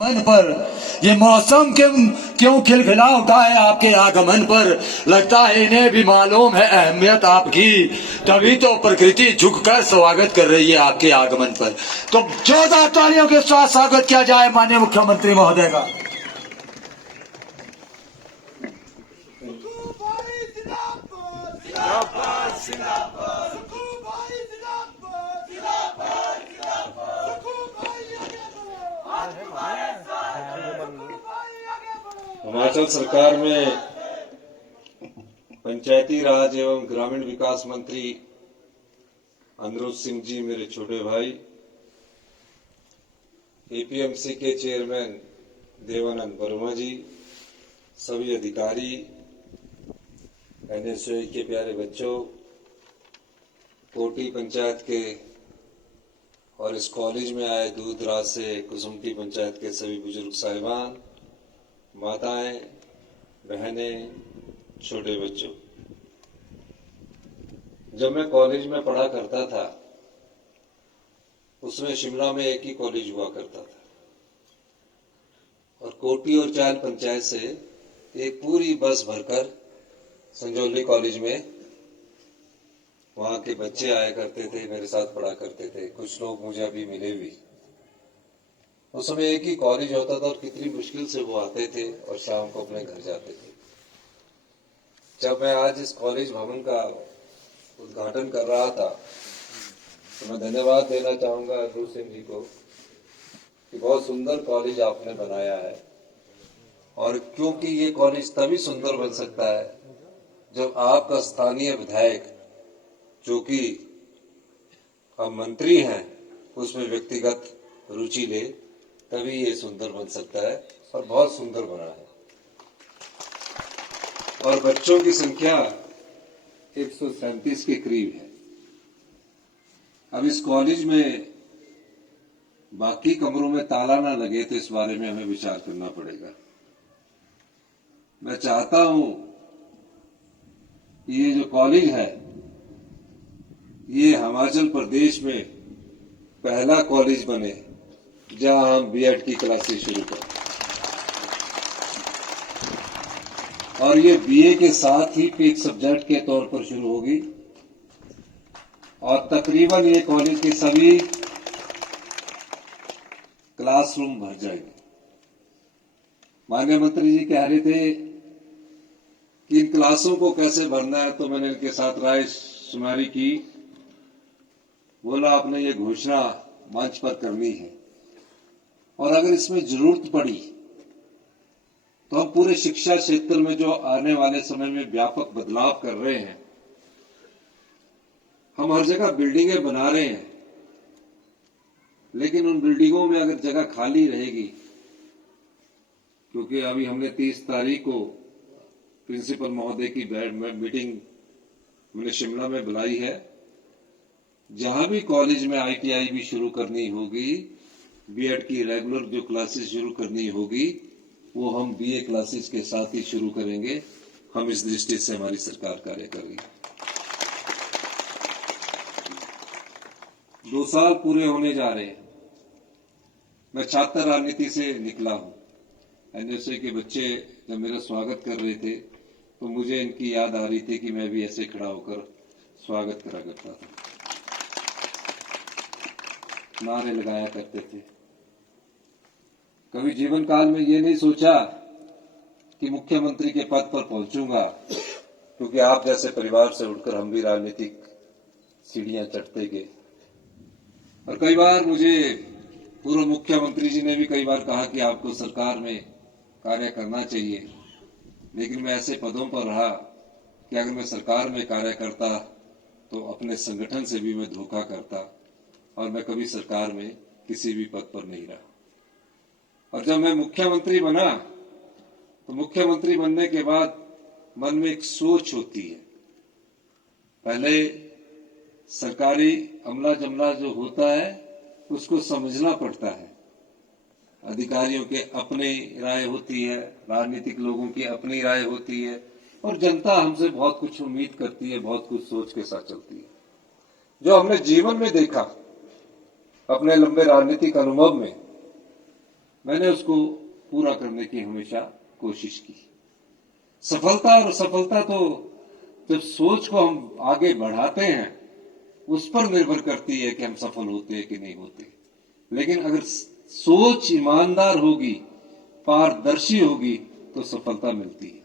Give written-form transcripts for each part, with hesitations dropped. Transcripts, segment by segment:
मन पर ये मौसम क्यों खिलखिला उठा है आपके आगमन पर। लगता है इन्हें भी मालूम है अहमियत आपकी, तभी तो प्रकृति झुककर स्वागत कर रही है आपके आगमन पर। तो जोरदार तालियों के साथ स्वागत किया जाए माननीय मुख्यमंत्री महोदय का। हिमाचल सरकार में पंचायती राज एवं ग्रामीण विकास मंत्री अनुरोध सिंह जी मेरे छोटे भाई, एपीएमसी के चेयरमैन देवानंद वर्मा जी, सभी अधिकारी, एनएसयूआई के प्यारे बच्चों, कोटी पंचायत के और इस कॉलेज में आए दूर दराज से कुसुमटी पंचायत के सभी बुजुर्ग साहिबान, माताएं, बहनें, छोटे बच्चों। जब मैं कॉलेज में पढ़ा करता था उसमें शिमला में एक ही कॉलेज हुआ करता था और कोटी और चायल पंचायत से एक पूरी बस भरकर संजौली कॉलेज में वहां के बच्चे आया करते थे, मेरे साथ पढ़ा करते थे। कुछ लोग मुझे अभी मिले भी। उस समय एक ही कॉलेज होता था और कितनी मुश्किल से वो आते थे और शाम को अपने घर जाते थे। जब मैं आज इस कॉलेज भवन का उद्घाटन कर रहा था तो मैं धन्यवाद देना चाहूंगा अनुरोध सिंह जी को कि बहुत सुंदर कॉलेज आपने बनाया है। और क्योंकि ये कॉलेज तभी सुंदर बन सकता है जब आपका स्थानीय विधायक, जो कि अब मंत्री हैं, उसमें व्यक्तिगत रुचि ले, तभी ये सुंदर बन सकता है और बहुत सुंदर बना है। और बच्चों की संख्या 137 के करीब है। अब इस कॉलेज में बाकी कमरों में ताला ना लगे तो इस बारे में हमें विचार करना पड़ेगा। मैं चाहता हूं कि ये जो कॉलेज है ये हिमाचल प्रदेश में पहला कॉलेज बने जहां हम बीएड की क्लासेस शुरू करें। और ये बीए के साथ ही पेड सब्जेक्ट के तौर पर शुरू होगी और तकरीबन ये कॉलेज के सभी क्लासरूम भर जाएंगे। माननीय मंत्री जी कह रहे थे कि इन क्लासों को कैसे भरना है, तो मैंने इनके साथ राय शुमारी की। बोला आपने ये घोषणा मंच पर करनी है और अगर इसमें जरूरत पड़ी तो हम पूरे शिक्षा क्षेत्र में जो आने वाले समय में व्यापक बदलाव कर रहे हैं, हम हर जगह बिल्डिंगें बना रहे हैं, लेकिन उन बिल्डिंगों में अगर जगह खाली रहेगी, क्योंकि अभी हमने 30 तारीख को प्रिंसिपल महोदय की मीटिंग हमने शिमला में बुलाई है। जहां भी कॉलेज में आईटीआई भी शुरू करनी होगी, बीएड की रेगुलर जो क्लासेस शुरू करनी होगी, वो हम बीए क्लासेस के साथ ही शुरू करेंगे। हम इस दृष्टि से हमारी सरकार कार्य कर रही है। 2 साल पूरे होने जा रहे हैं। मैं छात्र राजनीति से निकला हूं। एनएसयूआई के बच्चे जब मेरा स्वागत कर रहे थे तो मुझे इनकी याद आ रही थी कि मैं भी ऐसे खड़ा होकर स्वागत करा करता था, नारे लगाया करते थे। कभी जीवन काल में ये नहीं सोचा कि मुख्यमंत्री के पद पर पहुंचूंगा, क्योंकि आप जैसे परिवार से उठकर हम भी राजनीतिक सीढ़ियां चढ़ते गए। और कई बार मुझे पूर्व मुख्यमंत्री जी ने भी कई बार कहा कि आपको सरकार में कार्य करना चाहिए, लेकिन मैं ऐसे पदों पर रहा कि अगर मैं सरकार में कार्य करता तो अपने संगठन से भी मैं धोखा करता और मैं कभी सरकार में किसी भी पद पर नहीं रहा। और जब मैं मुख्यमंत्री बना तो मुख्यमंत्री बनने के बाद मन में एक सोच होती है। पहले सरकारी अमला जमला जो होता है उसको समझना पड़ता है। अधिकारियों के अपनी राय होती है, राजनीतिक लोगों की अपनी राय होती है और जनता हमसे बहुत कुछ उम्मीद करती है, बहुत कुछ सोच के साथ चलती है। जो हमने जीवन में देखा अपने लंबे राजनीतिक अनुभव में, मैंने उसको पूरा करने की हमेशा कोशिश की। सफलता और असफलता तो जब सोच को हम आगे बढ़ाते हैं उस पर निर्भर करती है कि हम सफल होते हैं कि नहीं होते। लेकिन अगर सोच ईमानदार होगी, पारदर्शी होगी, तो सफलता मिलती है।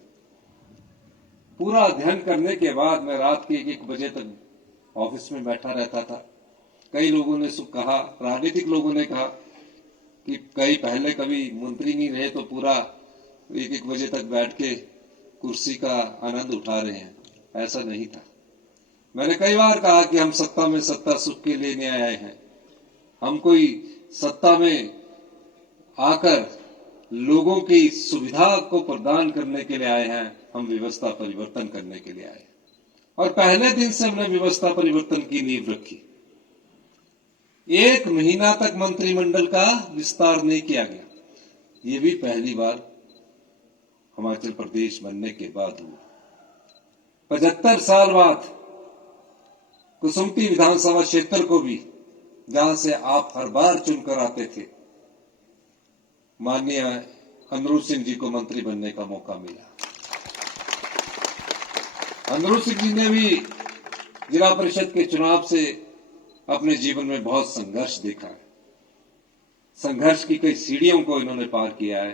पूरा अध्ययन करने के बाद मैं रात के 1 बजे तक ऑफिस में बैठा रहता था। कई लोगों ने कहा, राजनीतिक लोगों ने कहा कि कई पहले कभी मंत्री नहीं रहे तो पूरा 1 बजे तक बैठ के कुर्सी का आनंद उठा रहे हैं। ऐसा नहीं था। मैंने कई बार कहा कि हम सत्ता में सत्ता सुख के लिए नहीं आए हैं। हम कोई सत्ता में आकर लोगों की सुविधा को प्रदान करने के लिए आए हैं। हम व्यवस्था परिवर्तन करने के लिए आए। और पहले दिन से हमने व्यवस्था परिवर्तन की नींव रखी। 1 महीना तक मंत्रिमंडल का विस्तार नहीं किया गया। ये भी पहली बार हिमाचल प्रदेश बनने के बाद हुआ। 75 साल बाद कुसुम्पटी विधानसभा क्षेत्र को भी, जहां से आप हर बार चुनकर आते थे, माननीय अमरूद सिंह जी को मंत्री बनने का मौका मिला। अमरूद सिंह जी ने भी जिला परिषद के चुनाव से अपने जीवन में बहुत संघर्ष देखा है। संघर्ष की कई सीढ़ियों को इन्होंने पार किया है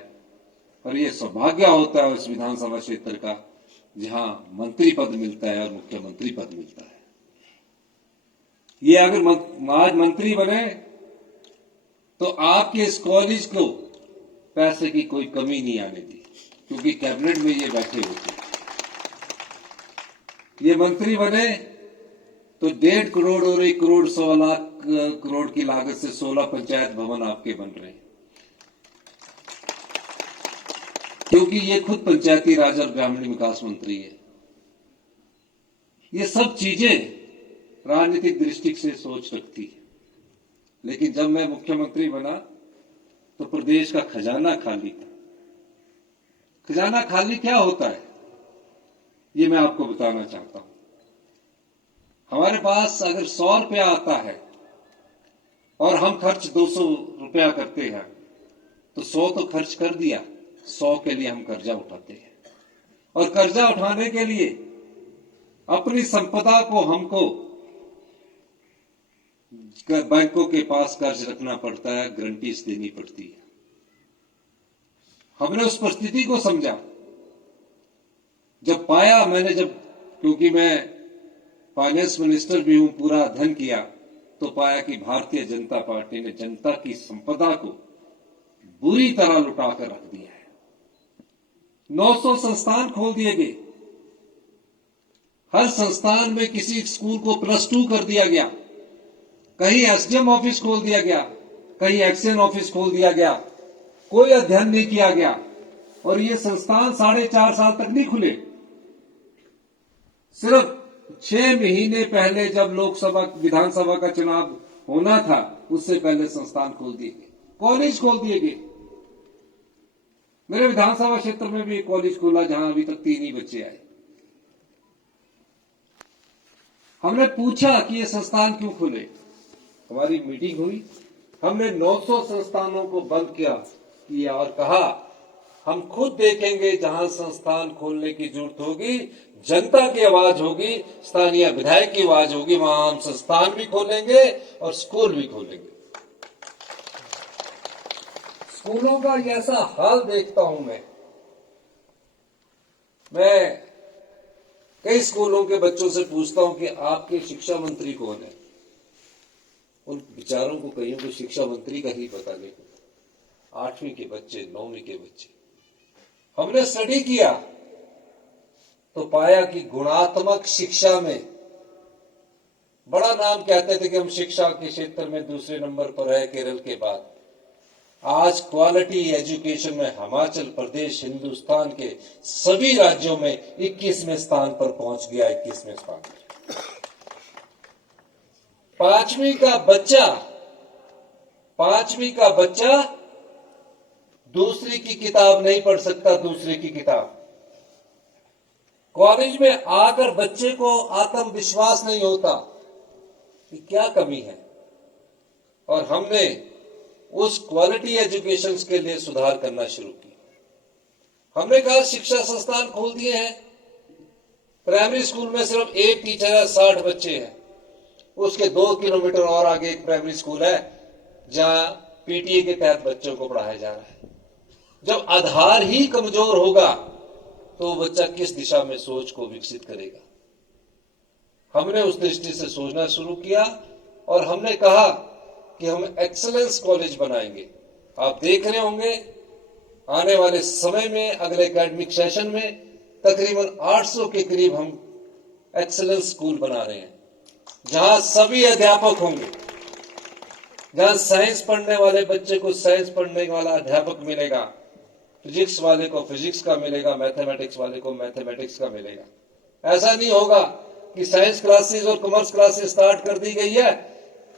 और ये सौभाग्य होता है उस विधानसभा क्षेत्र का जहां मंत्री पद मिलता है और मुख्यमंत्री पद मिलता है। ये अगर आज मंत्री बने तो आपके इस कॉलेज को पैसे की कोई कमी नहीं आने दी, क्योंकि कैबिनेट में ये बैठे होते। ये मंत्री बने तो 1.5 करोड़ और 1 करोड़ 100 लाख करोड़ की लागत से 16 पंचायत भवन आपके बन रहे हैं, क्योंकि ये खुद पंचायती राज और ग्रामीण विकास मंत्री है। ये सब चीजें राजनीतिक दृष्टि से सोच रखती है। लेकिन जब मैं मुख्यमंत्री बना तो प्रदेश का खजाना खाली था। खजाना खाली क्या होता है ये मैं आपको बताना चाहता हूं। हमारे पास अगर 100 रुपया आता है और हम खर्च 200 रुपया करते हैं तो 100 तो खर्च कर दिया, 100 के लिए हम कर्जा उठाते हैं। और कर्जा उठाने के लिए अपनी संपदा को हमको बैंकों के पास कर्ज रखना पड़ता है, गारंटीज देनी पड़ती है। हमने उस परिस्थिति को समझा। जब पाया मैंने, क्योंकि मैं फाइनेंस मिनिस्टर भी हूं, पूरा अध्ययन किया तो पाया कि भारतीय जनता पार्टी ने जनता की संपदा को बुरी तरह लुटा कर रख दिया है। 900 संस्थान खोल दिए गए। हर संस्थान में किसी स्कूल को +2 कर दिया गया, कहीं एसडीएम ऑफिस खोल दिया गया, कहीं एक्शन ऑफिस खोल दिया गया। कोई अध्ययन नहीं किया गया और ये संस्थान 4.5 साल तक नहीं खुले। सिर्फ 6 महीने पहले जब लोकसभा विधानसभा का चुनाव होना था उससे पहले संस्थान खोल दिए गए, कॉलेज खोल दिए गए। मेरे विधानसभा क्षेत्र में भी एक कॉलेज खोला जहां अभी तक 3 ही बच्चे आए। हमने पूछा कि ये संस्थान क्यों खुले। हमारी मीटिंग हुई, हमने 900 संस्थानों को बंद किया और कहा हम खुद देखेंगे जहां संस्थान खोलने की जरूरत होगी, जनता की आवाज होगी, स्थानीय विधायक की आवाज होगी, वहां हम संस्थान भी खोलेंगे और स्कूल भी खोलेंगे। स्कूलों का ऐसा हाल देखता हूं मैं कई स्कूलों के बच्चों से पूछता हूं कि आपके शिक्षा मंत्री कौन है। उन बेचारों को, कईयों को शिक्षा मंत्री का ही पता नहीं। 8वीं के बच्चे, 9वीं के बच्चे। हमने स्टडी किया तो पाया कि गुणात्मक शिक्षा में बड़ा नाम कहते थे कि हम शिक्षा के क्षेत्र में दूसरे नंबर पर है केरल के बाद। आज क्वालिटी एजुकेशन में हिमाचल प्रदेश हिंदुस्तान के सभी राज्यों में 21वें स्थान पर पहुंच गया। 21वें स्थान पर। 5वीं का बच्चा दूसरी की किताब नहीं पढ़ सकता, दूसरे की किताब। कॉलेज में आकर बच्चे को आत्मविश्वास नहीं होता कि क्या कमी है। और हमने उस क्वालिटी एजुकेशन के लिए सुधार करना शुरू किया। हमने कहा शिक्षा संस्थान खोल दिए हैं, प्राइमरी स्कूल में सिर्फ एक टीचर है, 60 बच्चे हैं। उसके 2 किलोमीटर और आगे एक प्राइमरी स्कूल है जहां पीटीए के तहत बच्चों को पढ़ाया जा रहा है। जब आधार ही कमजोर होगा तो बच्चा किस दिशा में सोच को विकसित करेगा। हमने उस दृष्टि से सोचना शुरू किया और हमने कहा कि हम एक्सीलेंस कॉलेज बनाएंगे। आप देख रहे होंगे आने वाले समय में, अगले एकेडमिक सेशन में तकरीबन 800 के करीब हम एक्सीलेंस स्कूल बना रहे हैं, जहां सभी अध्यापक होंगे, जहां साइंस पढ़ने वाले बच्चे को साइंस पढ़ने वाला अध्यापक मिलेगा, फिजिक्स वाले को फिजिक्स का मिलेगा, मैथमेटिक्स वाले को मैथमेटिक्स का मिलेगा। ऐसा नहीं होगा कि साइंस क्लासेस और कॉमर्स क्लासेस स्टार्ट कर दी गई है,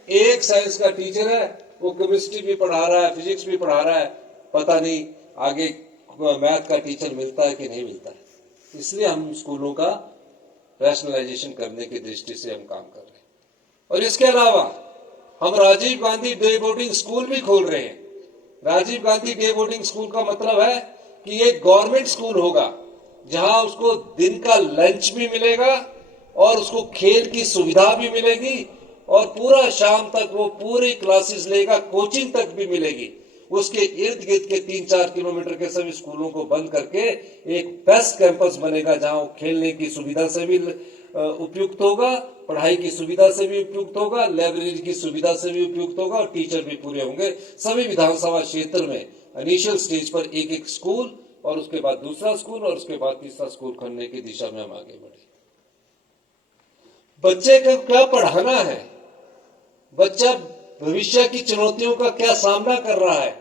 एक साइंस का टीचर है, वो केमिस्ट्री भी पढ़ा रहा है, फिजिक्स भी पढ़ा रहा है, पता नहीं आगे मैथ का टीचर मिलता है कि नहीं मिलता है। इसलिए हम स्कूलों का रैशनलाइजेशन करने की दृष्टि से हम काम कर रहे हैं। और इसके अलावा हम Rajiv Gandhi day boarding school भी खोल रहे हैं। Rajiv Gandhi day boarding school का मतलब है कि ये गवर्नमेंट स्कूल होगा, जहां उसको दिन का लंच भी मिलेगा और उसको खेल की सुविधा भी मिलेगी और पूरा शाम तक वो पूरी क्लासेस लेगा, कोचिंग तक भी मिलेगी। उसके इर्द गिर्द के 3-4 किलोमीटर के सभी स्कूलों को बंद करके एक बेस्ट कैंपस बनेगा, जहां खेलने की सुविधा से भी उपयुक्त होगा, पढ़ाई की सुविधा से भी उपयुक्त होगा, लाइब्रेरी की सुविधा से भी उपयुक्त होगा और टीचर भी पूरे होंगे। सभी विधानसभा क्षेत्र में इनिशियल स्टेज पर एक एक स्कूल और उसके बाद दूसरा स्कूल और उसके बाद तीसरा स्कूल खोलने की दिशा में हम आगे बढ़े। बच्चे को क्या पढ़ाना है, बच्चा भविष्य की चुनौतियों का क्या सामना कर रहा है।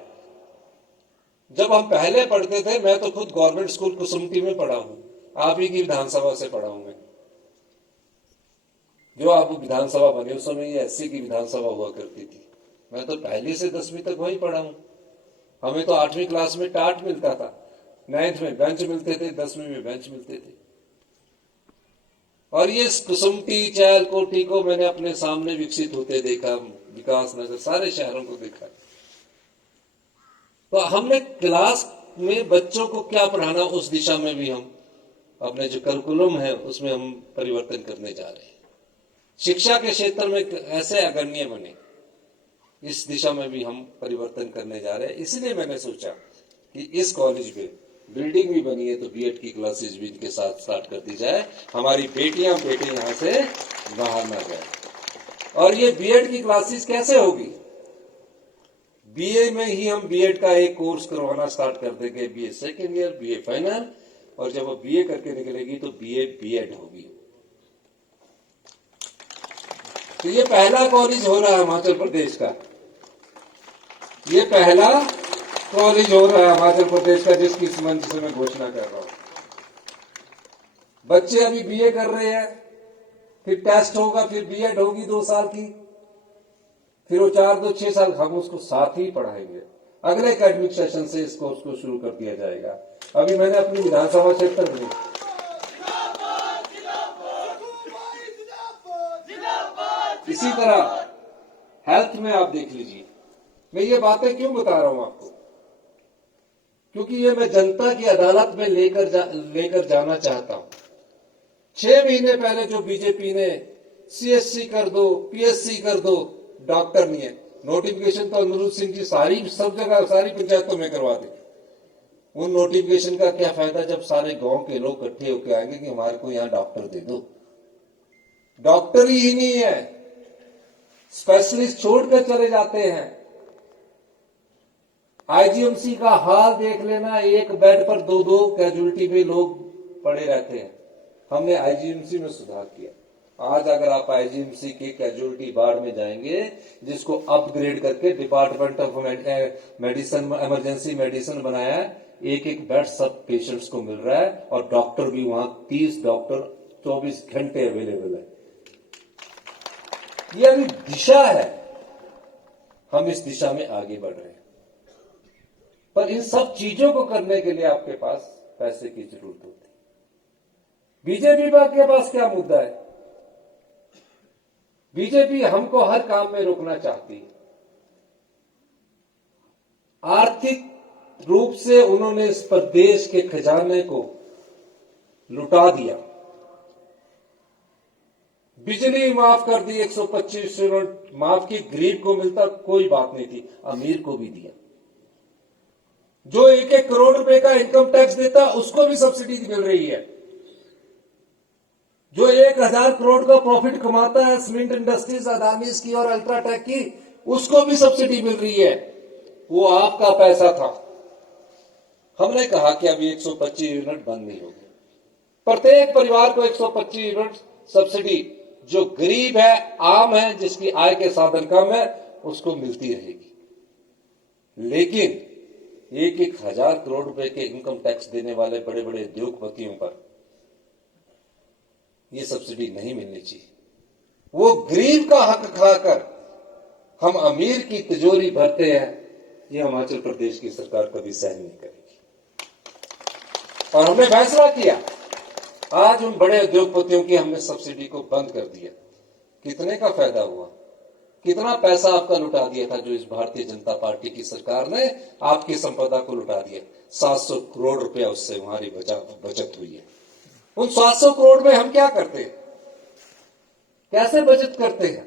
जब हम पहले पढ़ते थे, मैं तो खुद गवर्नमेंट स्कूल कुसुमटी में पढ़ा हूं, आप ही की विधानसभा से पढ़ा हूं मैं। जो आप विधानसभा बने उस समय ये एससी की विधानसभा हुआ करती थी। मैं तो पहली से 10वीं तक वहीं पढ़ा हूं। हमें तो 8वीं क्लास में टाट मिलता था, 9th में बेंच मिलते थे, 10वीं में बेंच मिलते थे। और ये कुसुमटी चैल कोठी को मैंने अपने सामने विकसित होते देखा, विकास नगर सारे शहरों को देखा। तो हमने क्लास में बच्चों को क्या पढ़ाना, उस दिशा में भी हम अपने जो करिकुलम है उसमें हम परिवर्तन करने जा रहे हैं। शिक्षा के क्षेत्र में ऐसे अग्रणी बने, इस दिशा में भी हम परिवर्तन करने जा रहे हैं। इसलिए मैंने सोचा कि इस कॉलेज में बिल्डिंग भी बनी है तो बीएड की क्लासेस भी इनके साथ स्टार्ट कर दी जाए, हमारी बेटियां बेटे यहां से बाहर ना जाए। और ये बीएड की क्लासेस कैसे होगी, बीए में ही हम बीएड का एक कोर्स करवाना स्टार्ट कर देंगे, BA second year, BA final, और जब वो बीए करके निकलेगी तो बीए बीएड होगी। तो ये पहला कॉलेज हो रहा है हिमाचल प्रदेश का, ये पहला कॉलेज हो रहा है हिमाचल प्रदेश का जिसकी इस मंच से मैं घोषणा कर रहा हूं। बच्चे अभी बीए कर रहे हैं, फिर टेस्ट होगा, फिर बीएड होगी 2 साल की, फिर वो 4-2-6 साल हम उसको साथ ही पढ़ाएंगे। अगले एकेडमिक सेशन से इस कोर्स को शुरू कर दिया जाएगा। अभी मैंने अपनी विधानसभा क्षेत्र में इसी तरह हेल्थ में आप देख लीजिए, मैं ये बातें क्यों बता रहा हूं आपको, क्योंकि ये मैं जनता की अदालत में लेकर जाना चाहता हूं। 6 महीने पहले जो बीजेपी ने सीएससी कर दो, पीएससी कर दो, डॉक्टर नहीं है, नोटिफिकेशन तो अमरूद सिंह जी सब जगह सारी पंचायतों में करवा दे। उन नोटिफिकेशन का क्या फायदा जब सारे गांव के लोग इकट्ठे होकर आएंगे कि हमारे को यहां डॉक्टर दे दो। डॉक्टर ही नहीं है, स्पेशलिस्ट छोड़कर चले जाते हैं। आईजीएमसी का हाल देख लेना, एक बेड पर 2-2 कैजुअलिटी में लोग पड़े रहते हैं। हमने आईजीएमसी में सुधार किया। आज अगर आप आईजीएमसी के कैजुअलिटी वार्ड में जाएंगे, जिसको अपग्रेड करके department of medicine emergency medicine बनाया है, एक बेड सब पेशेंट्स को मिल रहा है और डॉक्टर भी वहां 30 डॉक्टर 24 घंटे अवेलेबल है। ये अभी दिशा है, हम इस दिशा में आगे बढ़ रहे हैं। पर इन सब चीजों को करने के लिए आपके पास पैसे की जरूरत होती है। बीजेपी के पास क्या मुद्दा है, बीजेपी हमको हर काम में रोकना चाहती है। आर्थिक रूप से उन्होंने इस प्रदेश के खजाने को लुटा दिया। बिजली माफ कर दी, 125 यूनिट माफ की, गरीब को मिलता कोई बात नहीं थी, अमीर को भी दिया। जो 1-1 करोड़ रुपए का इनकम टैक्स देता उसको भी सब्सिडी मिल रही है। जो 1000 करोड़ का प्रॉफिट कमाता है सीमेंट इंडस्ट्रीज अदानीज की और अल्ट्राटेक की, उसको भी सब्सिडी मिल रही है। वो आपका पैसा था। हमने कहा कि अभी 125 यूनिट बंद नहीं होगी। प्रत्येक परिवार को 125 यूनिट सब्सिडी, जो गरीब है, आम है, जिसकी आय के साधन कम है, उसको मिलती रहेगी। लेकिन 1-1 हजार करोड़ रुपए के इनकम टैक्स देने वाले बड़े बड़े उद्योगपतियों पर यह सब्सिडी नहीं मिलनी चाहिए। वो गरीब का हक खाकर हम अमीर की तिजोरी भरते हैं, ये हिमाचल प्रदेश की सरकार कभी सहन नहीं करेगी। और हमने फैसला किया, आज उन बड़े उद्योगपतियों की हमने सब्सिडी को बंद कर दिया। कितने का फायदा हुआ? कितना पैसा आपका लुटा दिया था जो इस भारतीय जनता पार्टी की सरकार ने आपकी संपदा को लुटा दिया। 700 करोड़ रुपया उससे हमारी बचत हुई है। उन 700 करोड़ में हम क्या करते हैं, कैसे बचत करते हैं?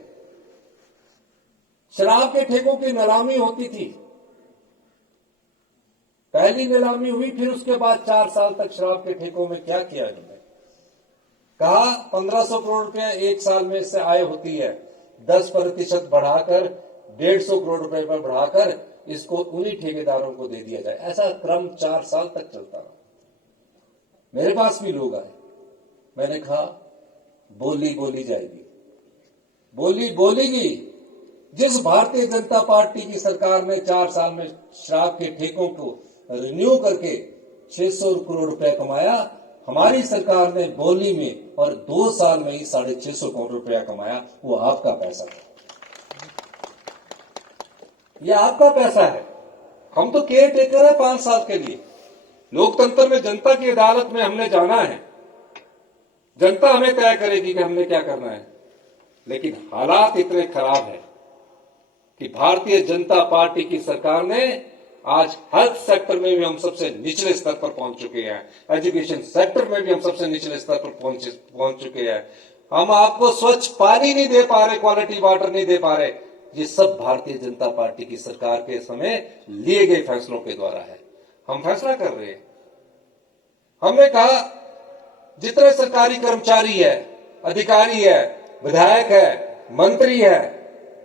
शराब के ठेकों की नीलामी होती थी, पहली नीलामी हुई, फिर उसके बाद 4 साल तक शराब के ठेकों में क्या किया इन्होंने? कहा 1500 करोड़ रुपया एक साल में इससे आय होती है, 10% बढ़ाकर 150 करोड़ रुपए पर बढ़ाकर इसको उन्हीं ठेकेदारों को दे दिया जाए। ऐसा क्रम 4 साल तक चलता रहा। मेरे पास भी लोग आए, मैंने कहा बोली जाएगी, बोली बोलेगी। जिस भारतीय जनता पार्टी की सरकार ने 4 साल में शराब के ठेकों को रिन्यू करके 600 करोड़ रुपया कमाया, हमारी सरकार ने बोली में और 2 साल में ही 650 करोड़ रुपया कमाया। वो आपका पैसा है, ये आपका पैसा है। हम तो केयर टेकर है 5 साल के लिए। लोकतंत्र में जनता की अदालत में हमने जाना है, जनता हमें तय करेगी कि हमने क्या करना है। लेकिन हालात इतने खराब है कि भारतीय जनता पार्टी की सरकार ने आज हेल्थ सेक्टर में भी हम सबसे निचले स्तर पर पहुंच चुके हैं, एजुकेशन सेक्टर में भी हम सबसे निचले स्तर पर पहुंच चुके हैं। हम आपको स्वच्छ पानी नहीं दे पा रहे, क्वालिटी वाटर नहीं दे पा रहे। ये सब भारतीय जनता पार्टी की सरकार के समय लिए गए फैसलों के द्वारा है। हम फैसला कर रहे हैं। हमने कहा जितने सरकारी कर्मचारी है, अधिकारी है, विधायक है, मंत्री है,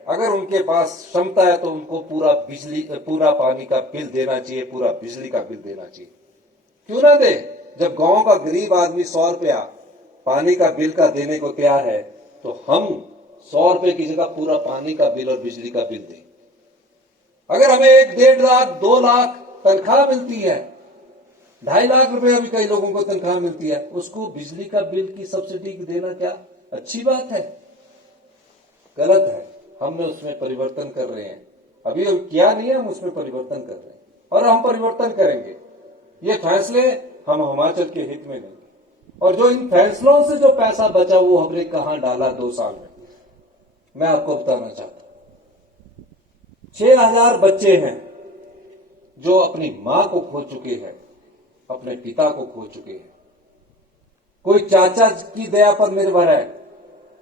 अगर उनके पास क्षमता है तो उनको पूरा पानी का बिल देना चाहिए, पूरा बिजली का बिल देना चाहिए। क्यों ना दे? जब गांव का गरीब आदमी 100 रुपया पानी का बिल का देने को तैयार है, तो हम 100 रुपए की जगह पूरा पानी का बिल और बिजली का बिल दें। अगर हमें 1-1.5 लाख 2 लाख तनख्वाह मिलती है, 2.5 लाख रुपया भी कई लोगों को तनख्वाह मिलती है, उसको बिजली का बिल की सब्सिडी देना क्या अच्छी बात है? गलत है। हमने उसमें परिवर्तन कर रहे हैं। अभी किया नहीं है, हम उसमें परिवर्तन कर रहे हैं और हम परिवर्तन करेंगे। ये फैसले हम हिमाचल के हित में लेंगे। और जो इन फैसलों से जो पैसा बचा वो हमने कहां डाला 2 साल में, मैं आपको बताना चाहता हूं। 6000 बच्चे हैं जो अपनी मां को खो चुके हैं, अपने पिता को खो चुके हैं। कोई चाचा की दया पर निर्भर है,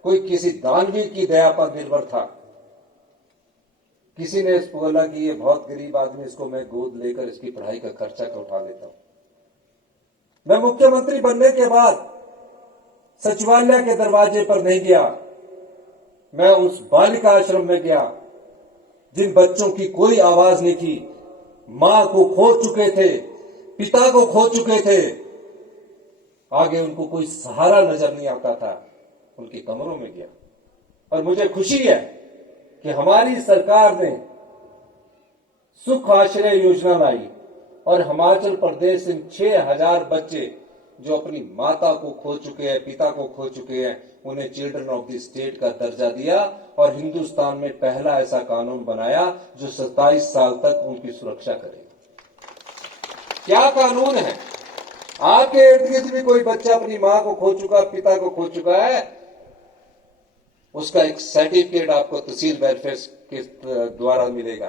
कोई किसी दानवीर की दया पर निर्भर था। किसी ने इसको बोला कि ये बहुत गरीब आदमी, इसको मैं गोद लेकर इसकी पढ़ाई का खर्चा उठा लेता हूं। मैं मुख्यमंत्री बनने के बाद सचिवालय के दरवाजे पर नहीं गया, मैं उस बालिका आश्रम में गया जिन बच्चों की कोई आवाज नहीं थी, मां को खो चुके थे, पिता को खो चुके थे, आगे उनको कोई सहारा नजर नहीं आता था। उनके कमरों में गया और मुझे खुशी है कि हमारी सरकार ने सुख आश्रय योजना लाई और हिमाचल प्रदेश से 6000 बच्चे जो अपनी माता को खो चुके हैं, पिता को खो चुके हैं, उन्हें चिल्ड्रन ऑफ द स्टेट का दर्जा दिया और हिंदुस्तान में पहला ऐसा कानून बनाया जो 27 साल तक उनकी सुरक्षा करेगा। क्या कानून है? आपके इर्द गिर्द भी कोई बच्चा अपनी मां को खो चुका, पिता को खो चुका है, उसका एक सर्टिफिकेट आपको तहसील वेलफेयर के द्वारा मिलेगा।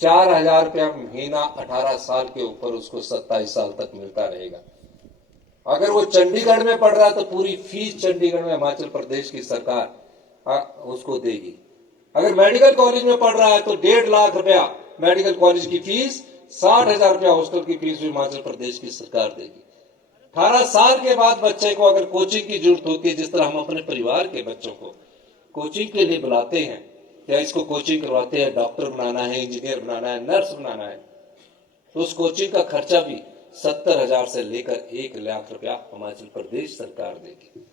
4,000 रुपया महीना 18 साल के ऊपर उसको 27 साल तक मिलता रहेगा। अगर वो चंडीगढ़ में पढ़ रहा है तो पूरी फीस चंडीगढ़ में हिमाचल प्रदेश की सरकार उसको देगी। अगर मेडिकल कॉलेज में पढ़ रहा है तो 1.5 लाख रुपया मेडिकल कॉलेज की फीस, 60,000 रुपया हॉस्टल की फीस भी हिमाचल प्रदेश की सरकार देगी। 18 साल के बाद बच्चे को अगर कोचिंग की जरूरत होती है, जिस तरह हम अपने परिवार के बच्चों को कोचिंग के लिए बुलाते हैं या इसको कोचिंग करवाते हैं, डॉक्टर बनाना है, इंजीनियर बनाना है, नर्स बनाना है, तो उस कोचिंग का खर्चा भी 70,000 से लेकर 1 लाख रुपया हिमाचल प्रदेश सरकार देगी।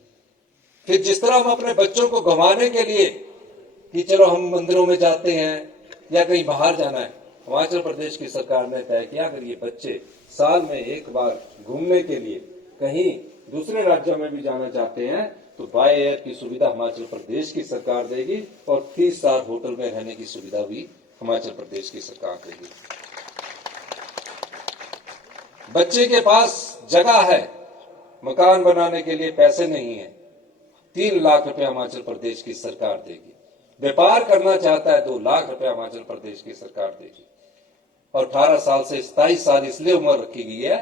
फिर जिस तरह हम अपने बच्चों को घुमाने के लिए कि चलो हम मंदिरों में जाते हैं या कहीं बाहर जाना है, हिमाचल प्रदेश की सरकार ने तय किया अगर ये बच्चे साल में एक बार घूमने के लिए कहीं दूसरे राज्यों में भी जाना चाहते हैं तो बाय एयर की सुविधा हिमाचल प्रदेश की सरकार देगी और 30 स्टार होटल में रहने की सुविधा भी हिमाचल प्रदेश की सरकार देगी। बच्चे के पास जगह है, मकान बनाने के लिए पैसे नहीं है, 3 लाख रुपया हिमाचल प्रदेश की सरकार देगी। व्यापार करना चाहता है 2 लाख रुपया हिमाचल प्रदेश की सरकार देगी। और 18 साल से 27 साल इसलिए उम्र रखी गई है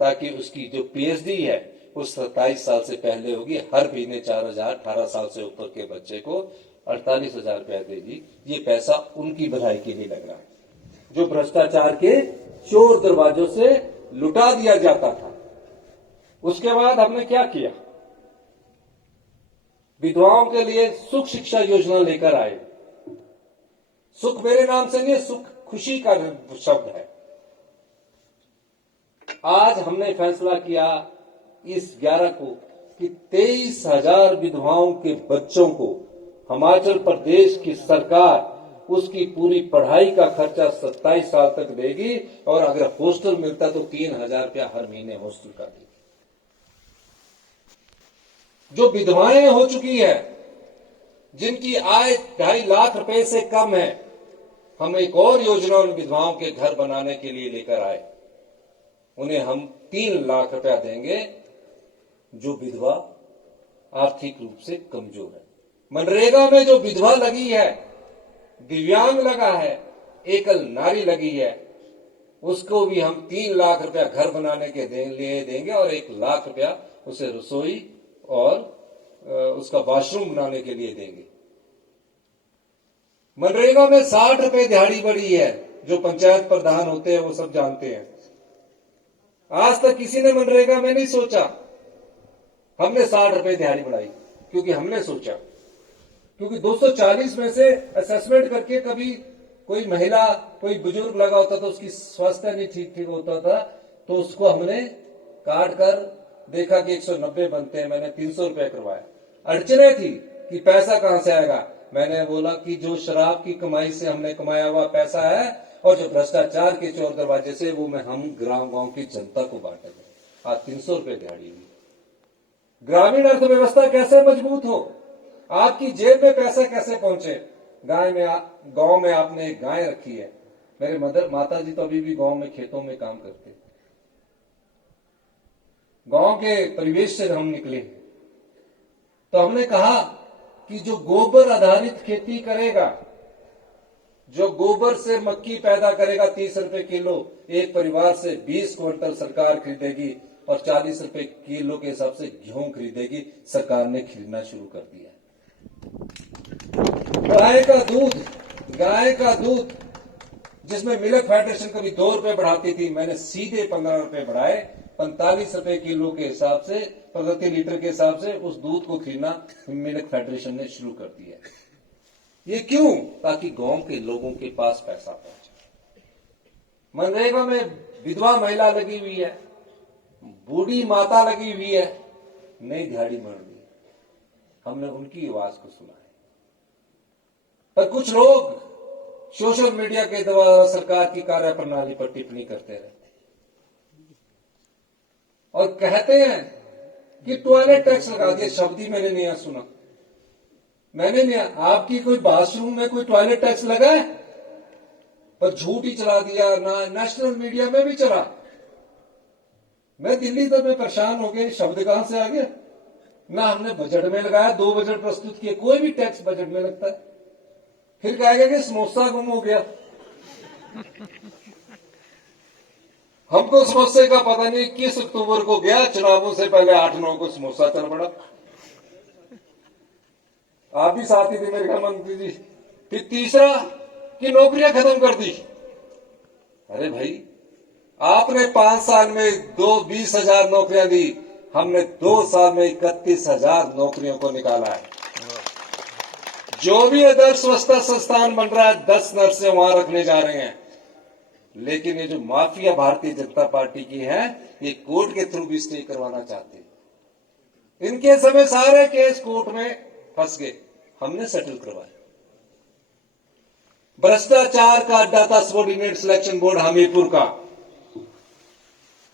ताकि उसकी जो पीएचडी है उस 27 साल से पहले होगी। हर महीने 4,000, 18 साल से ऊपर के बच्चे को 48,000 रुपया देगी। ये पैसा उनकी भलाई के लिए लग रहा है, जो भ्रष्टाचार के चोर दरवाजों से लुटा दिया जाता था। उसके बाद हमने क्या किया, विधवाओं के लिए सुख शिक्षा योजना लेकर आए। सुख मेरे नाम से नहीं, सुख खुशी का शब्द है। आज हमने फैसला किया इस 11 को कि 23,000 विधवाओं के बच्चों को हिमाचल प्रदेश की सरकार उसकी पूरी पढ़ाई का खर्चा 27 साल तक देगी और अगर हॉस्टल मिलता तो 3,000 रुपया हर महीने हॉस्टल का देगी। जो विधवाएं हो चुकी है, जिनकी आय 2.5 लाख रुपए से कम है, हम एक और योजना उन विधवाओं के घर बनाने के लिए लेकर आए। उन्हें हम 3 लाख रुपया देंगे जो विधवा आर्थिक रूप से कमजोर है। मनरेगा में जो विधवा लगी है, दिव्यांग लगा है, एकल नारी लगी है, उसको भी हम 3 लाख रुपया घर बनाने के लिए देंगे और 1 लाख रुपया उसे रसोई और उसका वॉशरूम बनाने के लिए देंगे। मनरेगा में 60 रुपए दिहाड़ी बढ़ी है, जो पंचायत प्रधान होते हैं वो सब जानते हैं। आज तक किसी ने मनरेगा में नहीं सोचा, हमने 60 रुपए दिहाड़ी बढ़ाई क्योंकि हमने सोचा, क्योंकि 240 में से असेसमेंट करके कभी कोई महिला, कोई बुजुर्ग लगा होता तो उसकी स्वास्थ्य नहीं ठीक होता था, तो उसको हमने काट कर देखा कि 190 बनते हैं, मैंने 300 रुपए करवाया। अड़चने थी कि पैसा कहां से आएगा, मैंने बोला कि जो शराब की कमाई से हमने कमाया हुआ पैसा है और जो भ्रष्टाचार के चोर दरवाजे से वो में हम ग्राम गांव की जनता को बांटेंगे। आज 300 रुपए दिहाड़ी हुई। ग्रामीण अर्थव्यवस्था कैसे मजबूत हो, आपकी जेब में पैसा कैसे पहुंचे। गांव में आपने एक गाय रखी है, मेरे माता जी तो अभी भी गांव में खेतों में काम करते हैं। गांव के परिवेश से हम निकले हैं, तो हमने कहा कि जो गोबर आधारित खेती करेगा, जो गोबर से मक्की पैदा करेगा 30 रुपए किलो, एक परिवार से 20 क्विंटल सरकार खरीदेगी और 40 रुपए किलो के हिसाब से गेहूं खरीदेगी। सरकार ने खरीदना शुरू कर दिया। गाय का दूध जिसमें मिल्क फेडरेशन कभी 2 रुपए बढ़ाती थी, मैंने सीधे 15 रुपए बढ़ाए, 45 रुपए किलो के हिसाब से, प्रति लीटर के हिसाब से उस दूध को खरीदना मिल्क फेडरेशन ने शुरू कर दिया। ये क्यों? ताकि गांव के लोगों के पास पैसा पहुंचे। मनरेगा में विधवा महिला लगी हुई है, बूढ़ी माता लगी हुई है, नई दिहाड़ी बढ़ रही है, हमने उनकी आवाज को सुना है। पर कुछ लोग सोशल मीडिया के द्वारा सरकार की कार्यप्रणाली पर टिप्पणी करते रहते और कहते हैं कि टॉयलेट टैक्स लगा दिया। शब्द ही मैंने नहीं सुना, मैंने नहीं। आपकी कोई बाथरूम में कोई टॉयलेट टैक्स लगा है? पर झूठ ही चला दिया, ना नेशनल मीडिया में भी चला। मैं दिल्ली तक में परेशान हो गया, शब्द कहां से आ गया। ना हमने बजट में लगाया, 2 बजट प्रस्तुत किए, कोई भी टैक्स बजट में लगता है। फिर कहेगा कि समोसा गुम हो गया, हमको समोसे का पता नहीं किस अक्टूबर को गया, चुनावों से पहले 8-9 को समोसा चल पड़ा। आप भी साथी थे मेरे ख्याल मंत्री जी। फिर तीसरा कि नौकरियां खत्म कर दी। अरे भाई, आपने 5 साल में 20,000 नौकरियां दी, हमने 2 साल में 31,000 नौकरियों को निकाला है। जो भी आदर्श स्वच्छता संस्थान बन रहा है 10 नर्सें वहां रखने जा रहे हैं। लेकिन ये जो माफिया भारतीय जनता पार्टी की है, ये कोर्ट के थ्रू भी स्टे करवाना चाहते हैं। इनके समय सारे केस कोर्ट में फंस गए, हमने सेटल करवाया। भ्रष्टाचार का अड्डा था सबॉर्डिनेट सिलेक्शन बोर्ड हमीरपुर का।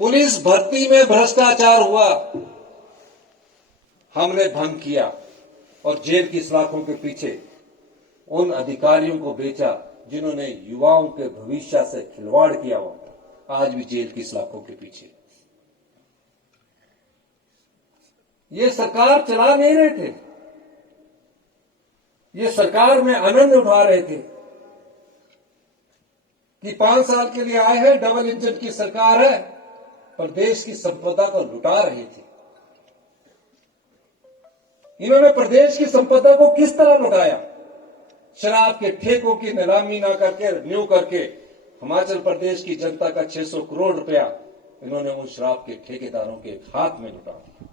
पुलिस भर्ती में भ्रष्टाचार हुआ, हमने भंग किया और जेल की सलाखों के पीछे उन अधिकारियों को बेचा जिन्होंने युवाओं के भविष्य से खिलवाड़ किया हुआ, आज भी जेल की सलाखों के पीछे। ये सरकार चला नहीं रहे थे, ये सरकार में आनंद उठा रहे थे कि 5 साल के लिए आए हैं, डबल इंजन की सरकार है, पर देश की संपदा को लुटा रहे थे। इन्होंने प्रदेश की संपदा को किस तरह लुटाया? शराब के ठेकों की नीलामी ना करके, रिन्यू करके हिमाचल प्रदेश की जनता का 600 करोड़ रुपया इन्होंने उन शराब के ठेकेदारों के हाथ में लुटा दिया।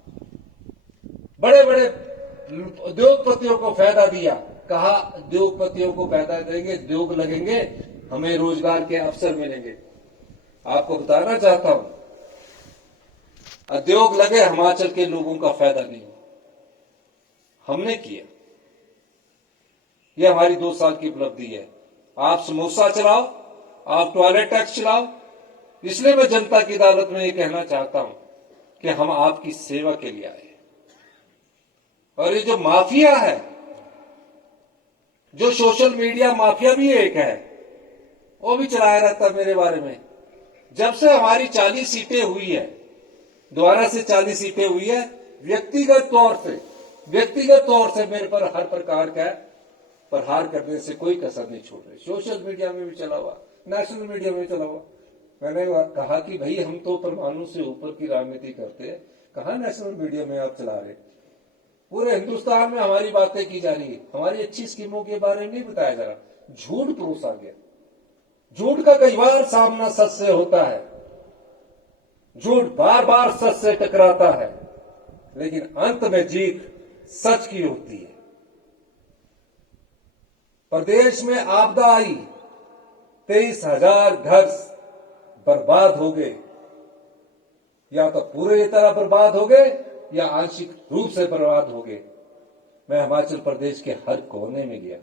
बड़े बड़े उद्योगपतियों को फायदा दिया, कहा उद्योगपतियों को फायदा देंगे, उद्योग लगेंगे, हमें रोजगार के अवसर मिलेंगे। आपको बताना चाहता हूं, उद्योग लगे, हिमाचल के लोगों का फायदा नहीं हुआ, हमने किया। यह हमारी 2 साल की उपलब्धि है। आप समोसा चलाओ, आप टॉयलेट टैक्स चलाओ। इसलिए मैं जनता की अदालत में ये कहना चाहता हूं कि हम आपकी सेवा के लिए आए। और ये जो माफिया है, जो सोशल मीडिया माफिया भी एक है, वो भी चलाया रहता मेरे बारे में। जब से हमारी 40 सीटें हुई है, दोबारा से 40 सीटें हुई है, व्यक्तिगत तौर से मेरे पर हर प्रकार का प्रहार करने से कोई कसर नहीं छोड़ रहे। सोशल मीडिया में भी चला हुआ, नेशनल मीडिया में चला हुआ। मैंने कहा कि भाई हम तो परमाणु से ऊपर की राजनीति करते हैं, कहां नेशनल मीडिया में आप चला रहे? पूरे हिंदुस्तान में हमारी बातें की जा रही है, हमारी अच्छी स्कीमों के बारे में नहीं बताया जा रहा। झूठ परोसा गया। झूठ का कई बार सामना सच से होता है, झूठ बार बार सच से टकराता है, लेकिन अंत में जीत सच की होती है। प्रदेश में आपदा आई, 23,000 घर बर्बाद हो गए, या तो पूरे तरह बर्बाद हो गए या आंशिक रूप से बर्बाद हो गए। मैं हिमाचल प्रदेश के हर कोने में गया,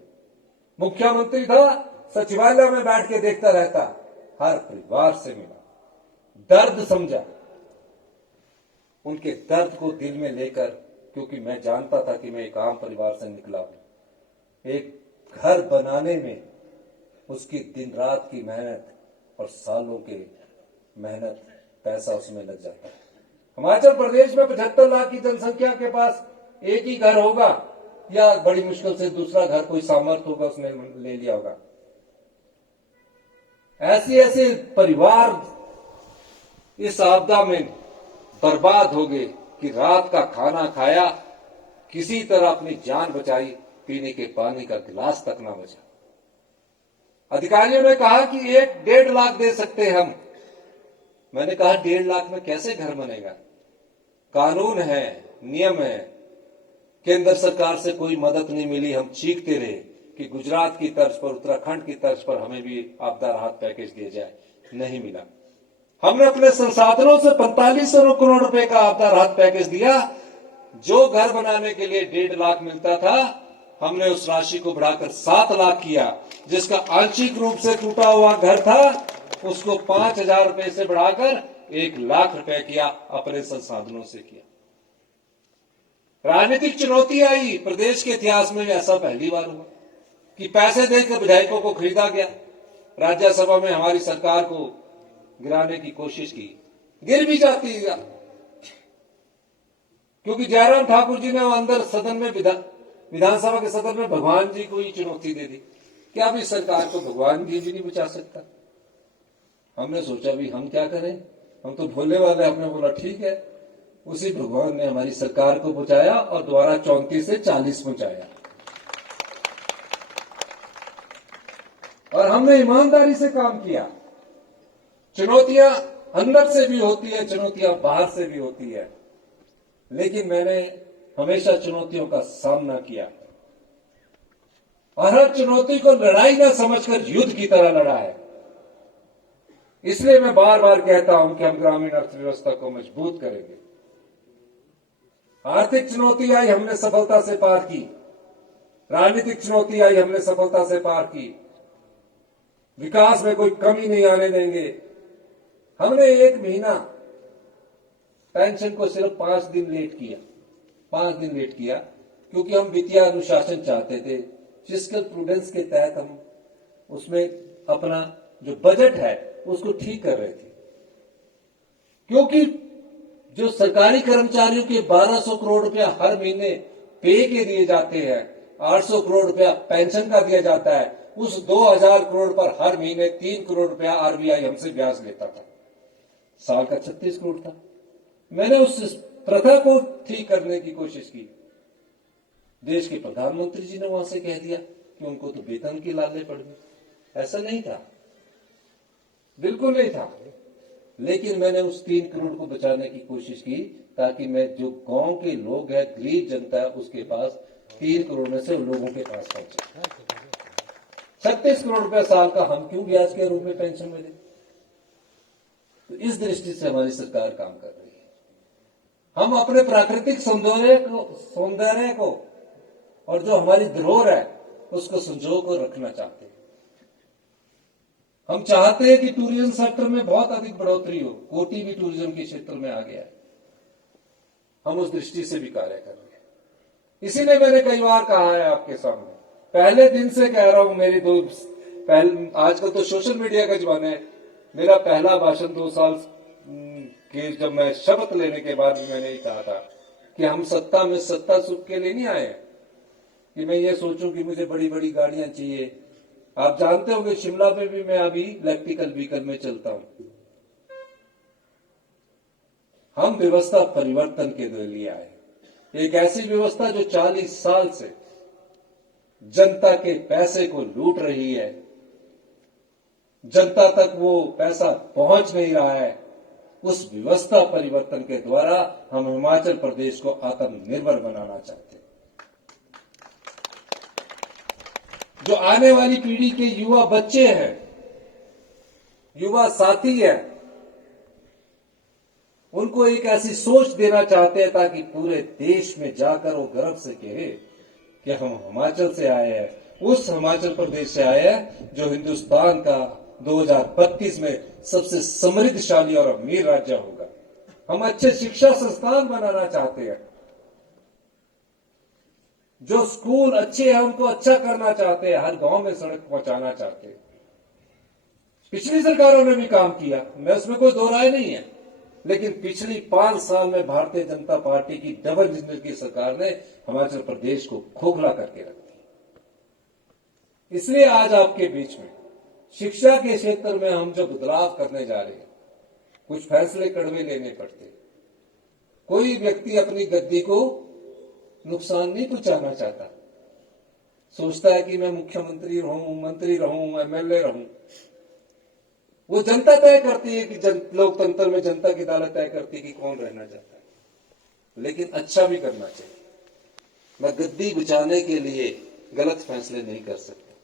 मुख्यमंत्री था, सचिवालय में बैठ के देखता रहता, हर परिवार से मिला, दर्द समझा, उनके दर्द को दिल में लेकर, क्योंकि मैं जानता था कि मैं एक आम परिवार से निकला हूं। एक घर बनाने में उसकी दिन रात की मेहनत और सालों की मेहनत, पैसा उसमें लग जाता है। हिमाचल प्रदेश में 75 लाख की जनसंख्या के पास एक ही घर होगा, या बड़ी मुश्किल से दूसरा घर कोई सामर्थ्य होगा उसने ले लिया होगा। ऐसे ऐसे परिवार इस आपदा में बर्बाद हो गए कि रात का खाना खाया, किसी तरह अपनी जान बचाई, पीने के पानी का गिलास तक ना बचा। अधिकारियों ने कहा कि 1-1.5 लाख दे सकते हैं हम। मैंने कहा 1.5 लाख में कैसे घर बनेगा? कानून है, नियम है। केंद्र सरकार से कोई मदद नहीं मिली। हम चीखते रहे कि गुजरात की तर्ज पर, उत्तराखंड की तर्ज पर हमें भी आपदा राहत पैकेज दिया जाए, नहीं मिला। हमने अपने संसाधनों से 4500 करोड़ रुपए का आपदा राहत पैकेज दिया। जो घर बनाने के लिए 1.5 लाख मिलता था, हमने उस राशि को बढ़ाकर 7 लाख किया। जिसका आंशिक रूप से टूटा हुआ घर था, उसको 5,000 रुपए से बढ़ाकर 1 लाख रुपए किया, अपने संसाधनों से किया। राजनीतिक चुनौती आई, प्रदेश के इतिहास में ऐसा पहली बार हुआ कि पैसे देकर विधायकों को खरीदा गया। राज्यसभा में हमारी सरकार को गिराने की कोशिश की, गिर भी जाती है, क्योंकि जयराम ठाकुर जी ने अंदर सदन में, विधानसभा के सदन में भगवान जी को ही चुनौती दे दी कि अब इस सरकार को भगवान जी भी नहीं बचा सकता। हमने सोचा भी हम क्या करें, हम तो भोले वाले। हमने बोला ठीक है। उसी भगवान ने हमारी सरकार को बचाया और दोबारा 34 से 40 पहुंचाया। और हमने ईमानदारी से काम किया। चुनौतियां अंदर से भी होती है, चुनौतियां बाहर से भी होती है, लेकिन मैंने हमेशा चुनौतियों का सामना किया और हर चुनौती को लड़ाई न समझकर युद्ध की तरह लड़ा है। इसलिए मैं बार बार कहता हूं कि हम ग्रामीण अर्थव्यवस्था को मजबूत करेंगे। आर्थिक चुनौती आई, हमने सफलता से पार की। राजनीतिक चुनौती आई, हमने सफलता से पार की। विकास में कोई कमी नहीं आने देंगे। हमने 1 महीना पेंशन को सिर्फ 5 दिन लेट किया। 5 दिन लेट किया क्योंकि हम वित्तीय अनुशासन चाहते थे। फिस्कल प्रूडेंस के तहत हम उसमें अपना जो बजट है उसको ठीक कर रहे थे, क्योंकि जो सरकारी कर्मचारियों के 1200 करोड़ रुपया हर महीने पे के दिए जाते हैं, 800 करोड़ रुपया पेंशन का दिया जाता है, उस 2000 करोड़ पर हर महीने 3 करोड़ रुपया आरबीआई हमसे ब्याज लेता था। साल का 36 करोड़ था। मैंने उस प्रथा को ठीक करने की कोशिश की। देश के प्रधानमंत्री जी ने वहां से कह दिया कि उनको तो वेतन की लाले पड़ गई। ऐसा नहीं था, बिल्कुल नहीं था। लेकिन मैंने उस 3 करोड़ को बचाने की कोशिश की ताकि मैं जो गांव के लोग हैं, गरीब जनता है, उसके पास 3 करोड़ में से लोगों के पास पहुंचे। 36 करोड़ रुपया साल का हम क्यों ब्याज के रूप में पेंशन में दें? तो इस दृष्टि से हमारी सरकार काम कर रही है। हम अपने प्राकृतिक सौंदर्य को और जो हमारी धरोहर है उसको संजो कर रखना चाहते हैं। हम चाहते हैं कि टूरिज्म सेक्टर में बहुत अधिक बढ़ोतरी हो। कोटी भी टूरिज्म के क्षेत्र में आ गया है। हम उस दृष्टि से भी कार्य कर रहे हैं। इसीलिए मैंने कई बार कहा है आपके सामने, पहले दिन से कह रहा हूं, मेरी आजकल तो सोशल मीडिया का जमाना है। मेरा पहला भाषण 2 साल के जब मैं शपथ लेने के बाद भी मैंने ही कहा था कि हम सत्ता सुख के लिए नहीं आए कि मैं ये सोचूं कि मुझे बड़ी बड़ी गाड़ियां चाहिए। आप जानते होंगे शिमला में भी मैं अभी इलेक्ट्रिकल व्हीकल में चलता हूं। हम व्यवस्था परिवर्तन के लिए आए। एक ऐसी व्यवस्था जो 40 साल से जनता के पैसे को लूट रही है, जनता तक वो पैसा पहुंच नहीं रहा है, उस व्यवस्था परिवर्तन के द्वारा हम हिमाचल प्रदेश को आत्मनिर्भर बनाना चाहते हैं। जो आने वाली पीढ़ी के युवा बच्चे हैं, युवा साथी हैं, उनको एक ऐसी सोच देना चाहते हैं ताकि पूरे देश में जाकर वो गर्व से कहे कि हम हिमाचल से आए हैं, उस हिमाचल प्रदेश से आए हैं जो हिंदुस्तान का 2032 में सबसे समृद्धशाली और अमीर राज्य होगा। हम अच्छे शिक्षा संस्थान बनाना चाहते हैं। जो स्कूल अच्छे हैं उनको अच्छा करना चाहते हैं। हर गांव में सड़क पहुंचाना चाहते हैं। पिछली सरकारों ने भी काम किया, मैं उसमें कोई दो राय नहीं है, लेकिन पिछली 5 साल में भारतीय जनता पार्टी की डबल इंजन की सरकार ने हिमाचल प्रदेश को खोखला करके रख दिया। इसलिए आज आपके बीच में शिक्षा के क्षेत्र में हम जो बदलाव करने जा रहे हैं, कुछ फैसले कड़वे लेने पड़ते। कोई व्यक्ति अपनी गद्दी को नुकसान नहीं पहुंचाना चाहता। सोचता है कि मैं मुख्यमंत्री रहूं, मंत्री रहूं, एमएलए रहूं। वो जनता तय करती है कि लोकतंत्र में जनता की अदालत तय करती है कि कौन रहना चाहता है, लेकिन अच्छा भी करना चाहिए। मैं गद्दी बचाने के लिए गलत फैसले नहीं कर सकता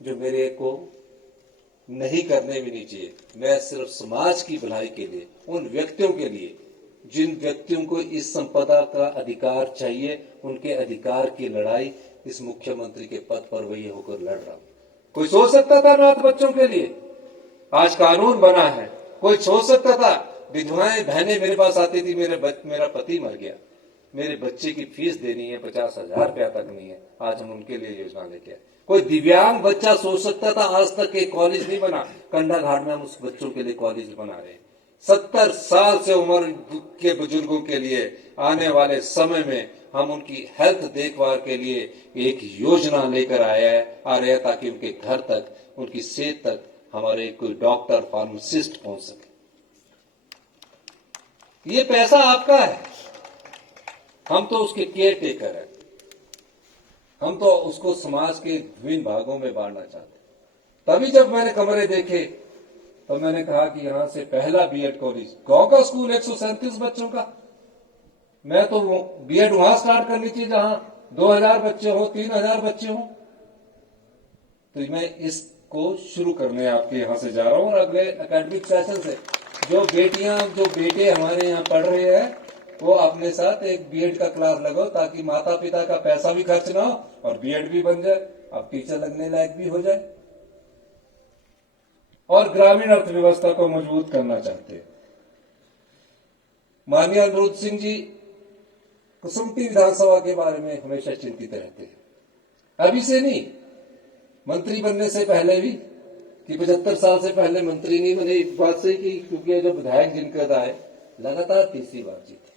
जो मेरे को नहीं करने भी नहीं चाहिए। मैं सिर्फ समाज की भलाई के लिए, उन व्यक्तियों के लिए जिन व्यक्तियों को इस संपदा का अधिकार चाहिए, उनके अधिकार की लड़ाई इस मुख्यमंत्री के पद पर वही होकर लड़ रहा हूं। कोई सोच सकता था अनाथ बच्चों के लिए आज कानून बना है। कोई सोच सकता था विधवाएं बहनें मेरे पास आती थी, मेरा पति मर गया, मेरे बच्चे की फीस देनी है, 50,000 रुपया तक नहीं है, आज हम उनके लिए योजना लेके आए। कोई दिव्यांग बच्चा सोच सकता था, आज तक एक कॉलेज नहीं बना, कंडा घाट में हम उस बच्चों के लिए कॉलेज बना रहे हैं। 70 साल से उम्र के बुजुर्गों के लिए आने वाले समय में हम उनकी हेल्थ देखभाल के लिए एक योजना लेकर आ रहे हैं ताकि उनके घर तक, उनकी सेहत तक हमारे कोई डॉक्टर फार्मासिस्ट पहुंच सके। ये पैसा आपका है, हम तो उसके केयर टेकर हैं, हम तो उसको समाज के विभिन्न भागों में बांटना चाहते हैं। तभी जब मैंने कमरे देखे तो मैंने कहा कि यहां से पहला बीएड कॉलेज, गांव का स्कूल 137 बच्चों का, मैं तो बीएड वहां स्टार्ट करनी चाहिए जहां 2000 बच्चे हो, 3000 बच्चे हो। तो मैं इसको शुरू करने आपके यहां से जा रहा हूं और अगले एकेडमिक सेशन से जो बेटे हमारे यहाँ पढ़ रहे हैं वो अपने साथ एक बीएड का क्लास लगाओ, ताकि माता पिता का पैसा भी खर्च ना हो और बीएड भी बन जाए, अब टीचर लगने लायक भी हो जाए। और ग्रामीण अर्थव्यवस्था को मजबूत करना चाहते हैं। माननीय अनिरुद्ध सिंह जी कुसुम्पटी विधानसभा के बारे में हमेशा चिंतित रहते हैं, अभी से नहीं, मंत्री बनने से पहले भी, कि 75 साल से पहले मंत्री नहीं बने इस बात से कि क्योंकि जब विधायक जिनका है लगातार तीसरी बार जीते।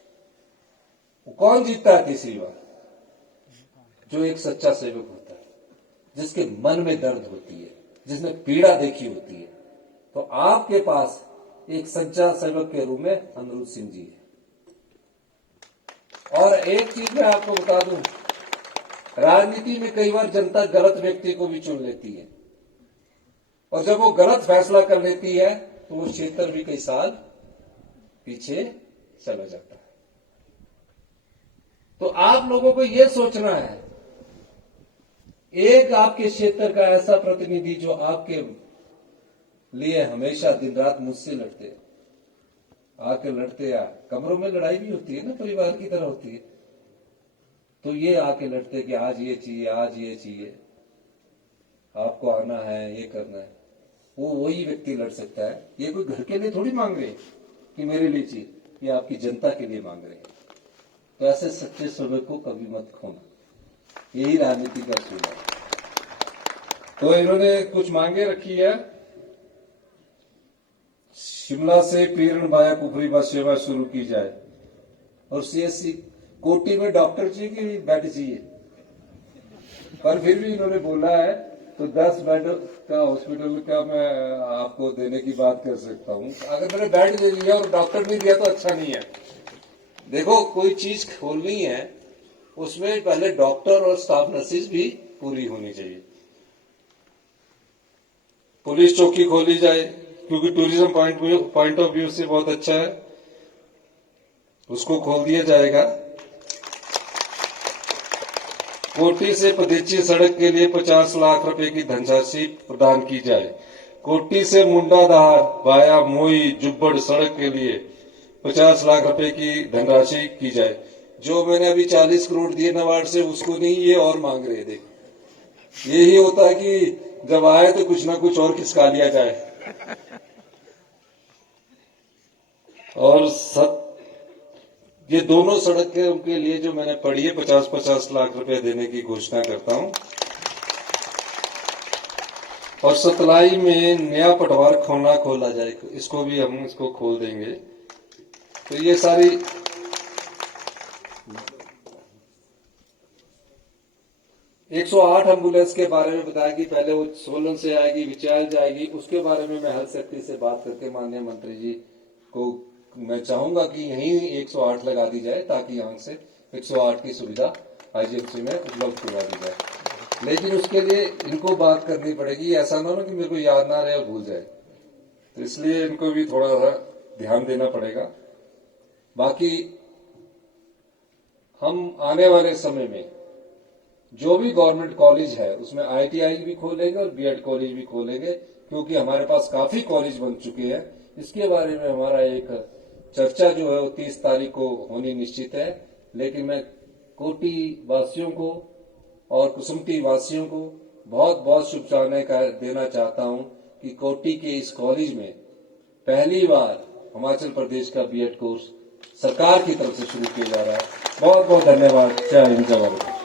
वो कौन जीतता है तीसरी बार? जो एक सच्चा सेवक होता है, जिसके मन में दर्द होती है, जिसने पीड़ा देखी होती है। तो आपके पास एक सच्चा सेवक के रूप में अनिरुद्ध सिंह जी है। और एक चीज मैं आपको बता दूं, राजनीति में कई बार जनता गलत व्यक्ति को भी चुन लेती है, और जब वो गलत फैसला कर लेती है तो वो क्षेत्र भी कई साल पीछे चला जाता है। तो आप लोगों को यह सोचना है, एक आपके क्षेत्र का ऐसा प्रतिनिधि जो आपके लिए हमेशा दिन रात मुझसे लड़ते, आके लड़ते, या कमरों में लड़ाई भी होती है ना, परिवार की तरह होती है, तो ये आके लड़ते कि आज ये चाहिए, आज ये चाहिए, आपको आना है, ये करना है। वो वही व्यक्ति लड़ सकता है। ये कोई घर के लिए थोड़ी मांग रहे कि मेरे लिए चाहिए, ये आपकी जनता के लिए मांग रहे हैं। तो ऐसे सच्चे सेवक को कभी मत खोना, यही राजनीति का असूल है। तो इन्होंने कुछ मांगे रखी है, शिमला से पीरण वाया कुफरी बस सेवा शुरू की जाए, और सीएससी कोटी में डॉक्टर चाहिए कि बेड चाहिए, पर फिर भी इन्होंने बोला है तो 10 बेड का हॉस्पिटल का मैं आपको देने की बात कर सकता हूं। अगर मैंने बेड दे दिया और डॉक्टर नहीं दिया तो अच्छा नहीं है। देखो, कोई चीज खोलनी है उसमें पहले डॉक्टर और स्टाफ नर्सेज भी पूरी होनी चाहिए। पुलिस चौकी खोली जाए, क्योंकि टूरिज्म पॉइंट ऑफ व्यू से बहुत अच्छा है, उसको खोल दिया जाएगा। कोटी से पदेची सड़क के लिए 50 लाख रुपए की धनराशि प्रदान की जाए। कोटी से मुंडाधार वाया मोई जुब्बड़ सड़क के लिए 50 लाख रुपए की धनराशि की जाए। जो मैंने अभी 40 करोड़ दिए नाबार्ड से, उसको नहीं, ये और मांग रहे थे। यही होता है कि जब आए तो कुछ ना कुछ और खिसका लिया जाए। और ये दोनों सड़कों के लिए जो मैंने पढ़ी है 50-50 लाख रुपए देने की घोषणा करता हूं। और सतलाई में नया पटवार खोला जाए, इसको भी हम इसको खोल देंगे। तो ये सारी 108 एम्बुलेंस के बारे में बताया कि पहले वो सोलन से आएगी, विचार जाएगी, उसके बारे में मैं हेल्थ सेक्रेटरी से बात करके माननीय मंत्री जी को मैं चाहूंगा कि यहीं 108 लगा दी जाए, ताकि यहां से 108 की सुविधा आईजीएमसी में उपलब्ध करवा दी जाए। लेकिन उसके लिए इनको बात करनी पड़ेगी, ऐसा ना हो कि मेरे को याद ना रहे और भूल जाए, तो इसलिए इनको भी थोड़ा सा ध्यान देना पड़ेगा। बाकी हम आने वाले समय में जो भी गवर्नमेंट कॉलेज है उसमें आईटीआई भी खोलेंगे और बीएड कॉलेज भी खोलेंगे, क्योंकि हमारे पास काफी कॉलेज बन चुके हैं। इसके बारे में हमारा एक चर्चा जो है वो 30 तारीख को होनी निश्चित है। लेकिन मैं कोटी वासियों को और कुसुम्पटी वासियों को बहुत बहुत शुभकामनाएं देना चाहता हूं कि कोटी के इस कॉलेज में पहली बार हिमाचल प्रदेश का बीएड कोर्स सरकार की तरफ से शुरू किया जा रहा है। बहुत बहुत धन्यवाद। जय हिंद, जय भारत।